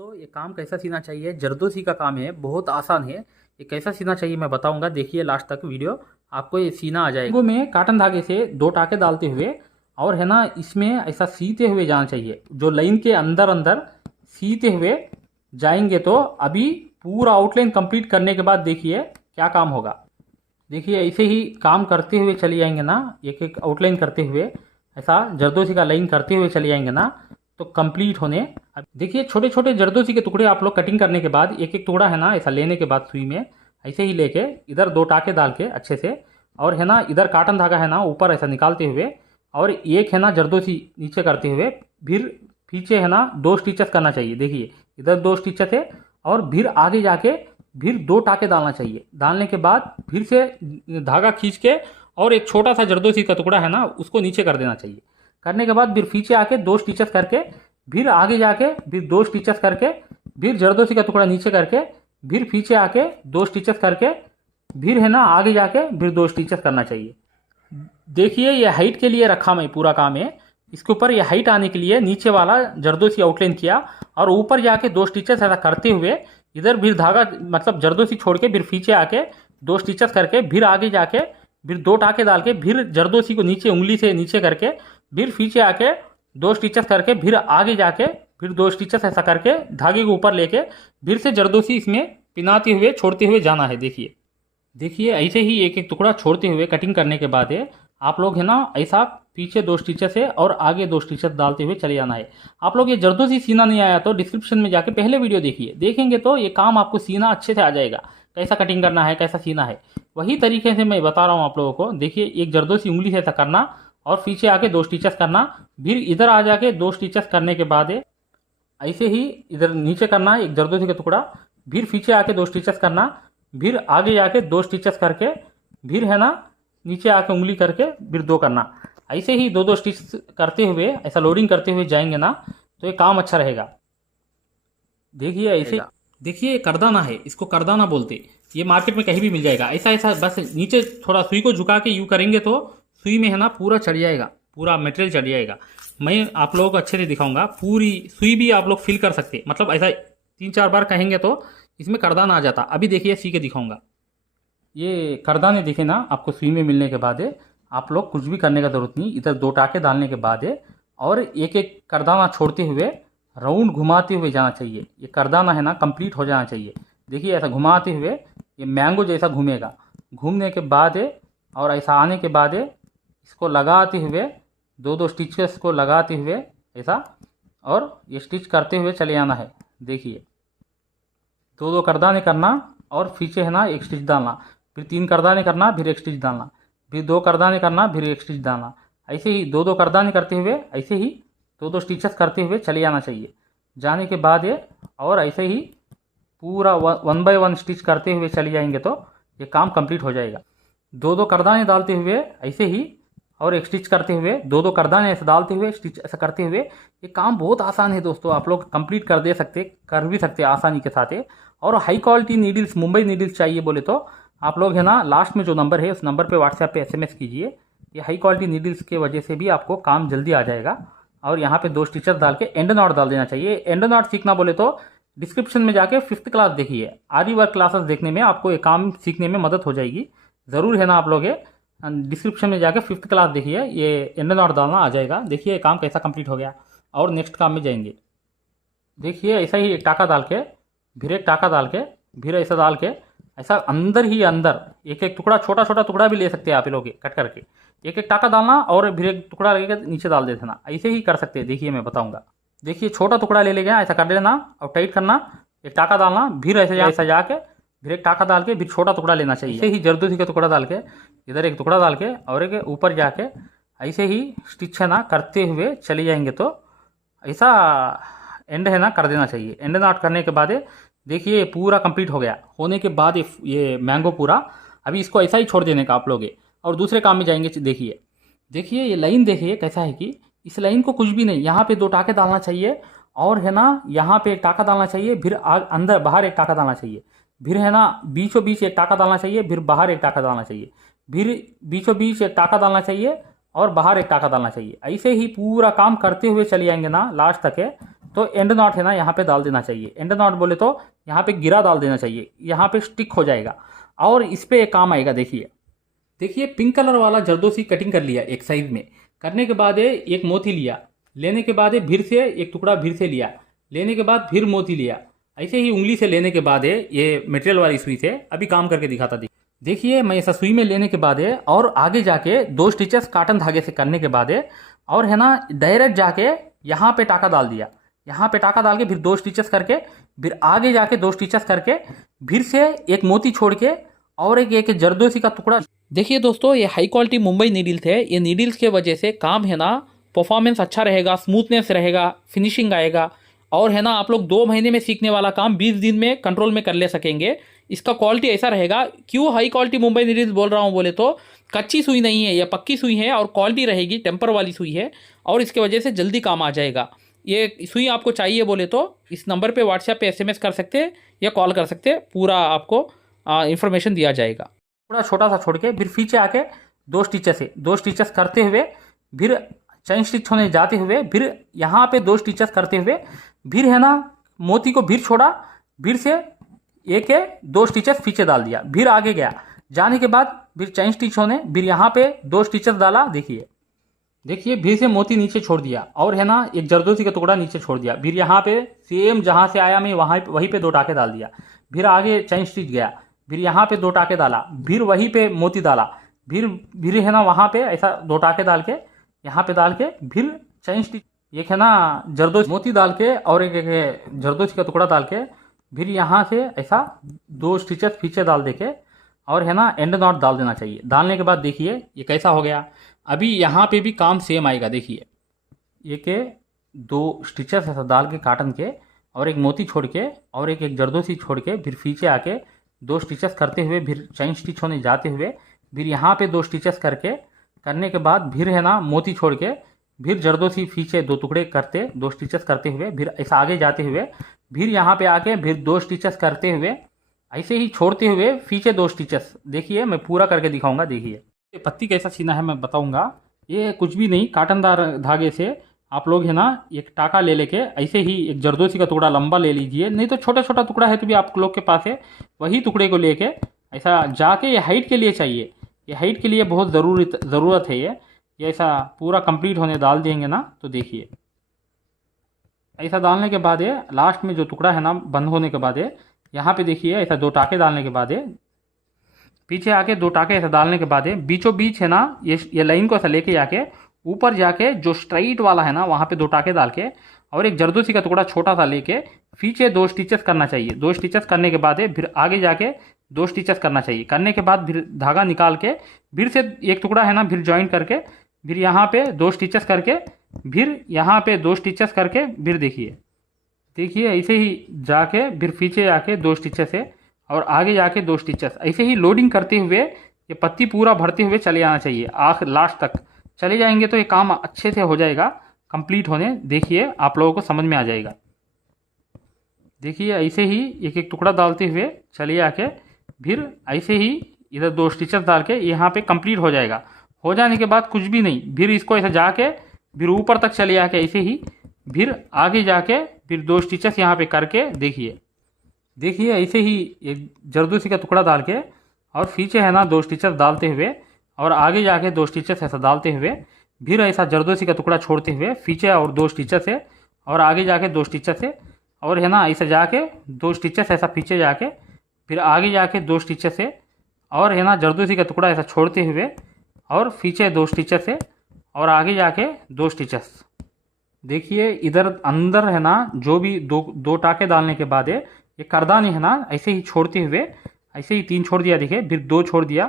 दोस्तों ये काम कैसा सीना चाहिए, जरदोसी का काम है, बहुत आसान है। ये कैसा सीना चाहिए मैं बताऊंगा, देखिए लास्ट तक वीडियो, आपको ये सीना आ जाएगा। में काटन धागे से 2 टाके डालते हुए और है ना इसमें ऐसा सीते हुए जाना चाहिए, जो लाइन के अंदर अंदर सीते हुए जाएंगे तो अभी पूरा आउटलाइन कंप्लीट करने के बाद देखिए क्या काम होगा। देखिए ऐसे ही काम करते हुए चले जाएंगे ना, एक एक आउटलाइन करते हुए ऐसा जरदोसी का लाइन करते हुए चले जाएंगे ना तो कंप्लीट होने। देखिए छोटे छोटे जरदोसी के टुकड़े आप लोग कटिंग करने के बाद एक एक टुकड़ा है ना ऐसा लेने के बाद सुई में ऐसे ही लेके इधर 2 टाके डाल के अच्छे से, और है ना इधर काटन धागा है ना ऊपर ऐसा निकालते हुए और एक है ना जरदोसी नीचे करते हुए फिर पीछे है ना 2 स्टिचेस करना चाहिए। देखिए इधर 2 स्टिचेस है और फिर आगे जाके फिर 2 टाके डालना चाहिए। डालने के बाद फिर से धागा खींच के और एक छोटा सा जरदोसी का टुकड़ा है ना उसको नीचे कर देना चाहिए। करने के बाद फिर पीछे आके 2 स्टिचेस करके फिर आगे जाके फिर 2 स्टिचेस करके फिर जरदोसी का टुकड़ा नीचे करके फिर पीछे आके 2 स्टिचेस करके फिर है ना आगे जाके फिर 2 स्टिचेस करना चाहिए। देखिए ये हाइट के लिए रखा मैं पूरा काम है, इसके ऊपर ये हाइट आने के लिए नीचे वाला जरदोसी आउटलाइन किया और ऊपर जाके 2 स्टिचेस ऐसा करते हुए इधर फिर धागा मतलब जरदोसी छोड़ के फिर पीछे आके 2 स्टिचेस करके फिर आगे जाके फिर 2 टाके डाल के फिर जरदोसी को नीचे उंगली से नीचे करके फिर पीछे आके 2 स्टिचेस करके फिर आगे जाके फिर 2 स्टिचेस ऐसा करके धागे को ऊपर लेके फिर से जरदोसी इसमें पिनाते हुए छोड़ते हुए जाना है। देखिए देखिए ऐसे ही एक एक टुकड़ा छोड़ते हुए कटिंग करने के बाद है आप लोग है ना ऐसा पीछे 2 स्टिचेस है और आगे 2 स्टिचेस डालते हुए चले जाना है। आप लोग ये जरदोसी सीना नहीं आया तो डिस्क्रिप्शन में जाके पहले वीडियो देखिए, देखेंगे तो ये काम आपको सीना अच्छे से आ जाएगा, कैसा कटिंग करना है कैसा सीना है वही तरीके से मैं बता रहा हूँ आप लोगों को। देखिए एक जरदोसी उंगली से ऐसा करना और पीछे आके 2 स्टिचेस करना, फिर इधर आ जाके 2 स्टिचेस करने के बाद ऐसे ही इधर नीचे करना एक जरदोसी का टुकड़ा, फिर पीछे आके 2 स्टिचेस करना, फिर आगे जाके 2 स्टिचेस करके फिर है ना नीचे आके उंगली करके फिर 2 करना। ऐसे ही 2 स्टिच करते हुए ऐसा लोडिंग करते हुए जाएंगे ना तो ये काम अच्छा रहेगा। देखिए ऐसे देखिए करदाना है, इसको करदाना बोलते, ये मार्केट में कहीं भी मिल जाएगा। ऐसा ऐसा बस नीचे थोड़ा सुई को झुका के यूँ करेंगे तो सुई में है ना पूरा चढ़ जाएगा, पूरा मटेरियल चढ़ जाएगा। मैं आप लोगों को अच्छे से दिखाऊंगा, पूरी सुई भी आप लोग फील कर सकते, मतलब ऐसा 3-4 बार कहेंगे तो इसमें करदाना आ जाता। अभी देखिए सी के दिखाऊंगा, ये करदाने दिखे ना आपको सुई में मिलने के बाद आप लोग कुछ भी करने का जरूरत नहीं, इधर 2 टाके डालने के बाद और एक एक करदाना छोड़ते हुए राउंड घुमाते हुए जाना चाहिए। ये करदाना है ना कंप्लीट हो जाना चाहिए। देखिए ऐसा घुमाते हुए ये मैंगो जैसा घूमेगा, घूमने के बाद और ऐसा आने के बाद इसको लगाते हुए 2 स्टिचेस को लगाते हुए ऐसा और ये स्टिच करते हुए चले आना है। देखिए 2 करदाने करना और पीछे है ना 1 स्टिच डालना, फिर 3 करदाने करना फिर 1 स्टिच डालना, फिर 2 करदाने करना फिर 1 स्टिच डालना। ऐसे ही 2 करदाने करते हुए ऐसे ही 2 स्टिचेस करते हुए चले जाना चाहिए। जाने के बाद और ऐसे ही पूरा 1 बाय 1 स्टिच करते हुए चले जाएंगे तो ये काम कंप्लीट हो जाएगा। 2 करदाने डालते हुए ऐसे ही और 1 स्टिच करते हुए 2 करदाने ऐसे डालते हुए स्टिच ऐसा करते हुए ये काम बहुत आसान है दोस्तों, आप लोग कंप्लीट कर दे सकते, कर भी सकते आसानी के साथ और high quality needles Mumbai needles चाहिए बोले तो आप लोग है ना लास्ट में जो नंबर है उस नंबर पे व्हाट्सएप पे SMS कीजिए। ये हाई क्वालिटी नीडल्स के वजह से भी आपको काम जल्दी आ जाएगा। और यहाँ पे 2 स्टिचेस डाल के एंड नॉट डाल देना चाहिए। एंड नॉट सीखना बोले तो डिस्क्रिप्शन में जाके 5th क्लास देखिए, आरी वर्क क्लासेस देखने में आपको ये काम सीखने में मदद हो जाएगी। ज़रूर है ना आप लोग डिस्क्रिप्शन में जाके 5th क्लास देखिए, ये एंड नॉट डालना आ जाएगा। देखिए काम कैसा कंप्लीट हो गया और नेक्स्ट काम में जाएंगे। देखिए ऐसा ही एक टाका डाल के फिर एक टाका डाल के फिर ऐसा डाल के ऐसा अंदर ही अंदर एक एक टुकड़ा छोटा छोटा टुकड़ा भी ले सकते हैं आप लोग कट करके, एक एक टाका डालना और फिर एक टुकड़ा लगेगा नीचे डाल देना, ऐसे ही कर सकते हैं। देखिए मैं बताऊंगा, देखिए छोटा टुकड़ा ले लेगा ऐसा कर लेना और टाइट करना, एक टाका डालना फिर ऐसा जाके फिर एक टाका डाल के फिर छोटा टुकड़ा लेना चाहिए। ऐसे ही जरदोसी का टुकड़ा डाल के इधर एक टुकड़ा डाल के और एक ऊपर जाके ऐसे ही स्टिच है ना करते हुए चले जाएंगे तो ऐसा एंड है ना कर देना चाहिए। एंड नॉट करने के बाद देखिए पूरा कंप्लीट हो गया। होने के बाद ये मैंगो पूरा, अभी इसको ऐसा ही छोड़ देने का आप लोग और दूसरे काम में जाएंगे। देखिए ये लाइन देखिए कैसा है कि इस लाइन को कुछ भी नहीं, यहाँ पे 2 टाके डालना चाहिए और है ना यहाँ पे 1 टाका डालना चाहिए, फिर अंदर बाहर 1 टाका डालना चाहिए, फिर है ना बीचों बीच 1 टाका डालना चाहिए, फिर बाहर 1 टाका डालना चाहिए, फिर बीचों बीच 1 टाका डालना चाहिए और बाहर 1 टाका डालना चाहिए। ऐसे ही पूरा काम करते हुए चले जाएंगे ना लास्ट तक तो एंड नॉट है ना यहाँ पे डाल देना चाहिए। एंड नॉट बोले तो यहाँ पे गिरा डाल देना चाहिए, यहाँ पे स्टिक हो जाएगा और इस पे एक काम आएगा। देखिए पिंक कलर वाला जरदोसी कटिंग कर लिया एक साइड में, करने के बाद एक मोती लिया, लेने के बाद फिर से एक टुकड़ा फिर से लिया, लेने के बाद फिर मोती लिया। ऐसे ही उंगली से लेने के बाद ये मटेरियल वाली सुई से अभी काम करके दिखाता। देखिए मैं ऐसा सुई में लेने के बाद और आगे जाके 2 स्टिचेस काटन धागे से करने के बाद और है ना डायरेक्ट जाके यहाँ पे टाका डाल दिया, यहाँ पे टाका डाल के फिर 2 स्टिचेस करके फिर आगे जाके 2 स्टिचेस करके फिर से एक मोती छोड़ के और एक जरदोसी का टुकड़ा। देखिए दोस्तों ये हाई क्वालिटी मुंबई नीडल्स है। ये नीडल्स के वजह से काम है ना परफॉर्मेंस अच्छा रहेगा, स्मूथनेस रहेगा, फिनिशिंग आएगा और है ना आप लोग 2 महीने में सीखने वाला काम 20 दिन में कंट्रोल में कर ले सकेंगे। इसका क्वालिटी ऐसा रहेगा। क्यों हाई क्वालिटी मुंबई नीडल्स बोल रहा हूँ बोले तो कच्ची सुई नहीं है, यह पक्की सुई है और क्वालिटी रहेगी, टेम्पर वाली सुई है और इसके वजह से जल्दी काम आ जाएगा। ये सुई आपको चाहिए बोले तो इस नंबर पे व्हाट्सएप पे SMS कर सकते हैं या कॉल कर सकते हैं, पूरा आपको इन्फॉर्मेशन दिया जाएगा। थोड़ा छोटा सा छोड़ के फिर पीछे आके 2 स्टिचेस करते हुए फिर चेन स्टिच होने जाते हुए फिर यहाँ पे 2 स्टिचेस करते हुए फिर है ना मोती को फिर छोड़ा, फिर से 2 स्टिचेस पीछे डाल दिया, फिर आगे गया, जाने के बाद फिर चेन स्टिच होने फिर यहाँ पे 2 स्टिचेस डाला। देखिए फिर से मोती नीचे छोड़ दिया और है ना एक जरदोसी का टुकड़ा नीचे छोड़ दिया, फिर यहाँ पे सेम जहाँ से आया मैं वहीं पे 2 टाके डाल दिया, फिर आगे चेन स्टिच गया, फिर यहाँ पे 2 टाके डाला, फिर वहीं पे मोती डाला, फिर है ना वहाँ पे ऐसा 2 टाके डाल के यहाँ पे डाल के फिर चेन स्टिच, एक है ना जरदोसी मोती डाल के और एक जरदोसी का टुकड़ा डाल के फिर यहाँ से ऐसा 2 स्टिचेस पीछे डाल दे के और है ना एंड नॉट डाल देना चाहिए। डालने के बाद देखिए ये कैसा हो गया। अभी यहाँ पे भी काम सेम आएगा। देखिए ये 2 स्टिचेस ऐसा डाल के काटन के और एक मोती छोड़ के और एक जरदोसी छोड़ के फिर पीछे आके 2 स्टिचेस करते हुए फिर चेन स्टिच होने जाते हुए फिर यहाँ पे 2 स्टिचेस करने के बाद फिर है ना मोती छोड़ के फिर जरदोसी पीछे 2 टुकड़े करते 2 स्टिचेस करते हुए फिर ऐसा आगे जाते हुए फिर यहाँ पे आके फिर 2 स्टिचेस करते हुए ऐसे ही छोड़ते हुए पीछे 2 स्टिचेस। देखिए मैं पूरा करके दिखाऊंगा। देखिए ये पत्ती कैसा सीना है मैं बताऊंगा। ये कुछ भी नहीं, काटनदार धागे से आप लोग है ना एक टाका ले लेके ऐसे ही एक जरदोसी का टुकड़ा लंबा ले लीजिए, नहीं तो छोटा छोटा टुकड़ा है तो भी आप लोग के पास है, वही टुकड़े को लेके ऐसा जाके ये हाइट के लिए चाहिए, ये हाइट के लिए बहुत ज़रूरत है। ये ऐसा पूरा कंप्लीट होने डाल देंगे ना तो देखिए ऐसा डालने के बाद लास्ट में जो टुकड़ा है ना बंद होने के बाद यहाँ पे देखिए ऐसा 2 टाके डालने के बाद पीछे आके 2 टाके ऐसा डालने के बाद बीचों बीच है ना ये लाइन को ऐसा लेके जाके ऊपर जाके जो स्ट्राइट वाला है ना वहाँ पे 2 टाके डाल के और एक जरदोसी का टुकड़ा छोटा सा लेके पीछे 2 स्टिचेस करना चाहिए। 2 स्टिचेस करने के बाद फिर आगे जाके 2 स्टिचेस करना चाहिए। करने के बाद फिर धागा निकाल के फिर से एक टुकड़ा है ना फिर ज्वाइन करके फिर यहाँ पे 2 स्टिचेस करके फिर यहाँ पे 2 स्टिचेस करके फिर देखिए ऐसे ही जाके फिर पीछे आके 2 स्टिचेस है और आगे जाके 2 स्टिचेस, ऐसे ही लोडिंग करते हुए ये पत्ती पूरा भरते हुए चले जाना चाहिए। आखिर लास्ट तक चले जाएंगे तो ये काम अच्छे से हो जाएगा कंप्लीट होने। देखिए आप लोगों को समझ में आ जाएगा। देखिए ऐसे ही एक टुकड़ा डालते हुए चलिए आके फिर ऐसे ही इधर 2 स्टिचेस डाल के यहाँ पे कंप्लीट हो जाएगा। हो जाने के बाद कुछ भी नहीं, फिर इसको ऐसे जाके फिर ऊपर तक चले आके ऐसे ही फिर आगे जाके फिर 2 स्टिचेस यहाँ पे करके देखिए ऐसे ही एक जरदोसी का टुकड़ा डाल के और पीछे है ना 2 स्टिचेस डालते हुए और आगे जाके 2 स्टिचेस ऐसा डालते हुए फिर ऐसा जरदोसी का टुकड़ा छोड़ते हुए पीछे और 2 स्टिचेस है और आगे जाके 2 स्टिचेस है और है ना ऐसा जाके 2 स्टिचेस ऐसा पीछे जाके फिर आगे जाके 2 स्टिचेस है और है ना जरदोसी का टुकड़ा ऐसा छोड़ते हुए और पीछे 2 स्टिचेस है और आगे जाके 2 स्टिचेस। देखिए इधर अंदर है ना जो भी 2 टाके डालने के बाद ये करदानी है ना ऐसे ही छोड़ते हुए ऐसे ही 3 छोड़ दिया, देखिए फिर 2 छोड़ दिया,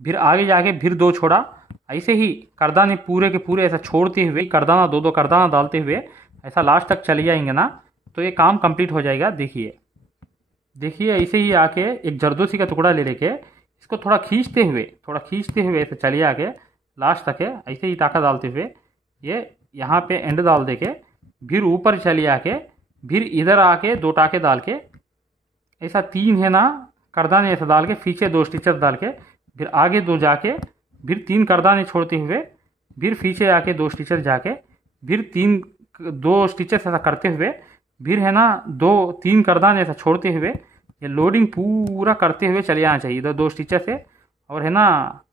फिर आगे जाके फिर 2 छोड़ा, ऐसे ही करदाने पूरे के पूरे ऐसा छोड़ते हुए करदाना 2 करदाना डालते हुए ऐसा लास्ट तक चले जाएंगे ना तो ये काम कंप्लीट हो जाएगा। देखिए ऐसे ही आके एक जरदोसी का टुकड़ा ले लेके इसको थोड़ा खींचते हुए ऐसे चलिए आके लास्ट तक है ऐसे ही टाका डालते हुए ये यहाँ पे एंड डाल दे के फिर ऊपर चलिए आके फिर इधर आके 2 टाके डाल के ऐसा 3 है ना करदाने ऐसा डाल के पीछे 2 स्टिचेस डाल के फिर आगे 2 जाके फिर 3 करदाने छोड़ते हुए फिर पीछे आके 2 स्टिचेस जाके फिर 2 स्टिचेस ऐसा करते हुए फिर है ना 2-3 करदान ऐसा छोड़ते हुए ये लोडिंग पूरा करते हुए चले जाना चाहिए इधर 2 स्टिचर से, और है ना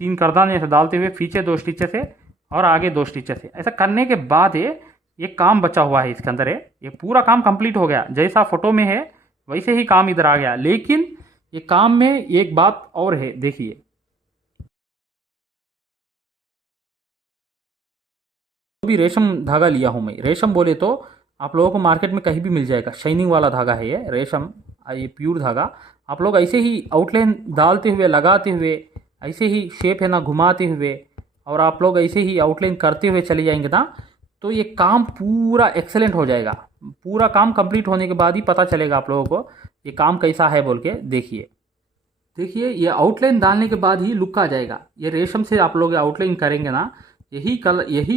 3 करदान ऐसा डालते हुए पीछे 2 स्टिचर से और आगे 2 स्टिचर से। ऐसा करने के बाद ये काम बचा हुआ है इसके अंदर है, ये पूरा काम कंप्लीट हो गया। जैसा फोटो में है वैसे ही काम इधर आ गया, लेकिन ये काम में एक बात और है, देखिए। भी रेशम धागा लिया हूं मैं। रेशम बोले तो आप लोगों को मार्केट में कहीं भी मिल जाएगा, शाइनिंग वाला धागा है ये रेशम, ये प्योर धागा। आप लोग ऐसे ही आउटलाइन डालते हुए लगाते हुए ऐसे ही शेप है ना घुमाते हुए, और आप लोग ऐसे ही आउटलाइन करते हुए चले जाएंगे ना, तो ये काम पूरा एक्सेलेंट हो जाएगा। पूरा काम कंप्लीट होने के बाद ही पता चलेगा आप लोगों को ये काम कैसा है बोल के। देखिए देखिए, ये आउटलाइन डालने के बाद ही लुक आ जाएगा। ये रेशम से आप लोग आउटलाइन करेंगे ना, यही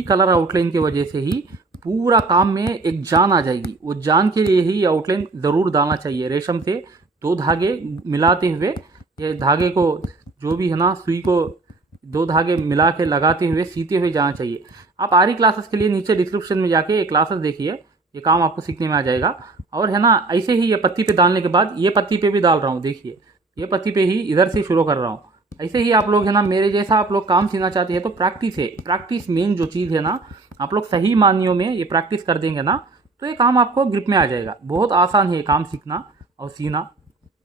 कलर आउटलाइन की वजह से ही पूरा काम में एक जान आ जाएगी। वो जान के लिए ही आउटलाइन ज़रूर डालना चाहिए। रेशम से 2 धागे मिलाते हुए, ये धागे को जो भी है ना सुई को 2 धागे मिला के लगाते हुए सीते हुए जाना चाहिए। आप आरी क्लासेस के लिए नीचे डिस्क्रिप्शन में जाके ये क्लासेस देखिए, ये काम आपको सीखने में आ जाएगा। और है ना ऐसे ही ये पत्ती पे डालने के बाद ये पत्ती पे भी डाल रहा हूँ, देखिए ये पत्ती पे ही इधर से शुरू कर रहा हूँ। ऐसे ही आप लोग है ना मेरे जैसा आप लोग काम सीखना चाहते हैं तो प्रैक्टिस है, प्रैक्टिस मेन जो चीज़ है ना, आप लोग सही मानियों में ये प्रैक्टिस कर देंगे ना तो ये काम आपको ग्रिप में आ जाएगा। बहुत आसान है ये काम सीखना और सीना।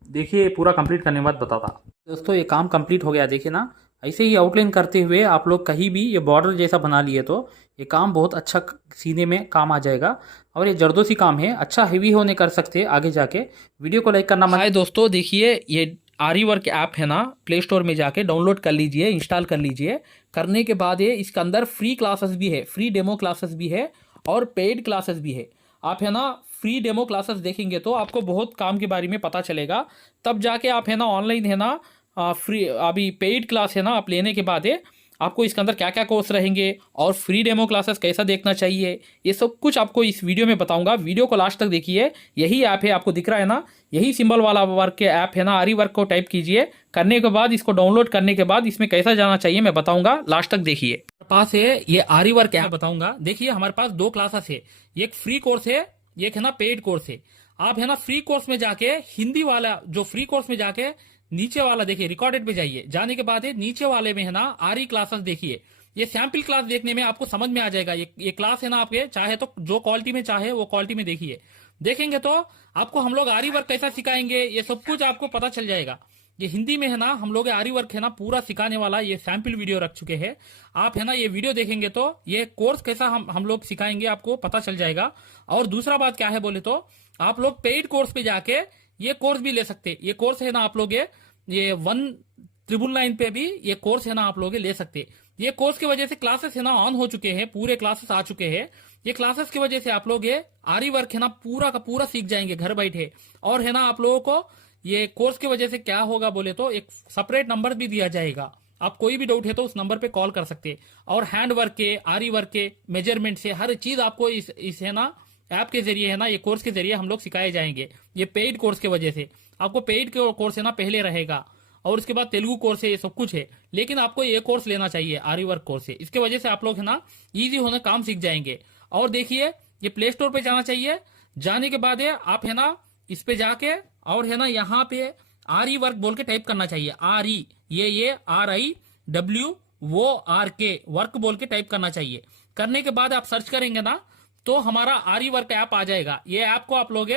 देखिए पूरा कंप्लीट करने के बाद बताता दोस्तों, ये काम कंप्लीट हो गया। देखिए ना ऐसे ही आउटलाइन करते हुए आप लोग कहीं भी ये बॉर्डर जैसा बना लिए तो ये काम बहुत अच्छा सीने में काम आ जाएगा। और ये जरदोसी काम है, अच्छा हेवी होने कर सकते हैं आगे जाके। वीडियो को लाइक करना मत। हाय दोस्तों, देखिए ये आरी वर्क ऐप है ना, प्ले स्टोर में जाके डाउनलोड कर लीजिए, इंस्टॉल कर लीजिए। करने के बाद ये इसके अंदर फ्री क्लासेस भी है, फ्री डेमो क्लासेस भी है और पेड क्लासेस भी है। आप है ना फ्री डेमो क्लासेस देखेंगे तो आपको बहुत काम के बारे में पता चलेगा, तब जाके आप है ना ऑनलाइन है ना फ्री, अभी पेड क्लास है ना आप लेने के बाद है आपको इसके अंदर क्या क्या कोर्स रहेंगे और फ्री डेमो क्लासेस कैसा देखना चाहिए, ये सब कुछ आपको इस वीडियो में बताऊंगा। वीडियो को लास्ट तक देखिए। यही ऐप है, आपको दिख रहा है ना, यही सिंबल वाला वर्क के ऐप है ना, आरी वर्क को टाइप कीजिए। करने के बाद इसको डाउनलोड करने के बाद इसमें कैसा जाना चाहिए मैं बताऊंगा, लास्ट तक देखिए। पास है ये आरी वर्क ऐप बताऊंगा। देखिए हमारे पास 2 क्लासेस है, एक फ्री कोर्स है, एक है ना पेड कोर्स है। आप है ना फ्री कोर्स में जाके हिंदी वाला जो फ्री कोर्स में जाके नीचे वाला देखिए, रिकॉर्डेड पे जाइए। जाने के बाद नीचे वाले में है ना आरी क्लासेस देखिए। ये सैंपल क्लास देखने में आपको समझ में आ जाएगा। ये क्लास है ना आपके चाहे तो जो क्वालिटी में चाहे वो क्वालिटी में देखिए। देखेंगे तो आपको हम लोग आरी वर्क कैसा सिखाएंगे ये सब कुछ आपको पता चल जाएगा। ये हिंदी में है ना हम लोग आरी वर्क है ना पूरा सिखाने वाला ये सैंपल वीडियो रख चुके हैं। आप है ना ये वीडियो देखेंगे तो ये कोर्स कैसा हम लोग सिखाएंगे आपको पता चल जाएगा। और दूसरा बात क्या है बोले तो आप लोग पेड कोर्स पे जाके ये कोर्स भी ले सकते। ये कोर्स है ना आप लोग ये 1999 पे भी ये कोर्स है ना आप लोग ले सकते। ये कोर्स की वजह से क्लासेस है ना ऑन हो चुके हैं, पूरे क्लासेस आ चुके हैं। ये क्लासेस की वजह से आप लोग ये आरी वर्क है ना पूरा का पूरा सीख जाएंगे घर बैठे। और है ना आप लोगों को ये कोर्स की वजह से क्या होगा बोले तो एक सेपरेट नंबर भी दिया जाएगा। आप कोई भी डाउट है तो उस नंबर पे कॉल कर सकते हैं। और हैंड वर्क के, आरी वर्क के, मेजरमेंट से हर चीज आपको इस है ना ऐप के जरिए है ना ये कोर्स के जरिए हम लोग सिखाए जाएंगे। ये पेड कोर्स की वजह से आपको पेड कोर्स है ना पहले रहेगा और उसके बाद तेलुगु कोर्स है, ये सब कुछ है। लेकिन आपको ये कोर्स लेना चाहिए आरी वर्क कोर्स है, इसके वजह से आप लोग है ना इजी होने काम सीख जाएंगे। और देखिए ये प्ले स्टोर पे जाना चाहिए। जाने के बाद आप है ना इस पे जाके और है ना यहाँ पे आरी वर्क बोल के टाइप करना चाहिए। आरी ये RIWORK वर्क बोल के टाइप करना चाहिए। करने के बाद आप सर्च करेंगे ना तो हमारा आरी वर्क ऐप आ जाएगा। ये ऐप को आप लोग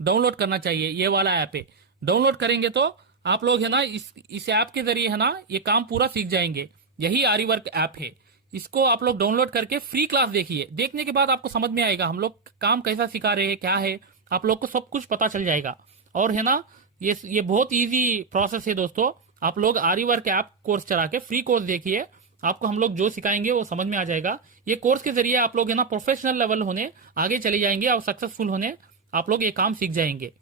डाउनलोड करना चाहिए, ये वाला ऐप है। डाउनलोड करेंगे तो आप लोग है ना इस ऐप के जरिए है ना ये काम पूरा सीख जाएंगे। यही आरी वर्क ऐप है, इसको आप लोग डाउनलोड करके फ्री क्लास देखिए। देखने के बाद आपको समझ में आएगा हम लोग काम कैसा सिखा रहे हैं, क्या है, आप लोग को सब कुछ पता चल जाएगा। और है ना ये बहुत इजी प्रोसेस है दोस्तों। आप लोग आरी वर्क ऐप कोर्स चला के फ्री कोर्स देखिए, आपको हम लोग जो सिखाएंगे वो समझ में आ जाएगा। ये कोर्स के जरिए आप लोग है ना प्रोफेशनल लेवल होने आगे चले जाएंगे और सक्सेसफुल होने आप लोग ये काम सीख जाएंगे।